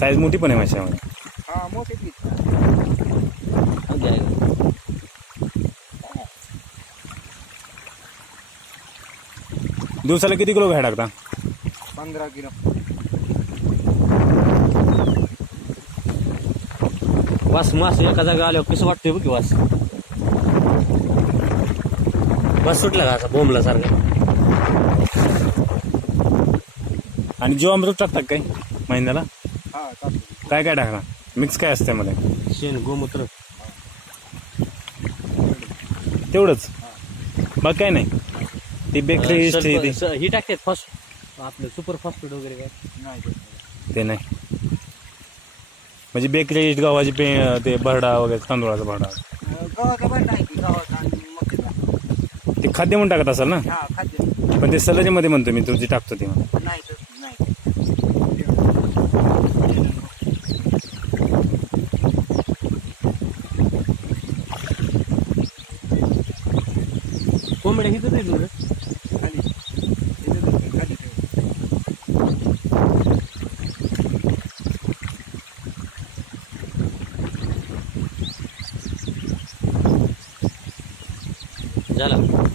Size मोठी पण आहे माशामध्ये. हा मोठे पीस. दिवसाला किती किलो घ्यायला टाकता? 15 किलो. वास मास एका जागा आल्यावर कसं वाटतंय बघ की वास. बस सुटला का असा बोंबला सारखा. आणि जीवामृत टाकतात काय महिन्याला? हा टाकतो. काय काय टाकणार? मिक्स काय असतं मध्ये? शेण गोमूत्र तेवढंच, बाकी काय नाही. ती बेकरी ही टाकतात फॉस्फेट आपलं सुपर फॉस्फेट वगैरे काय नाही ते नाही. म्हणजे बेकरी गव्हाची ते भरडा वगैरे, तांदूळाचा भरडा, गव्हाचा पण नाही की गव्हाचा आणि मक्याचा. ते खाद्य म्हणून टाकत असाल ना? हा खाद्य पण ते सलजेमध्ये म्हणतो मी, तुझी टाकतो ते म्हणून. नाही तसं नाही. कोंबड्या हिथं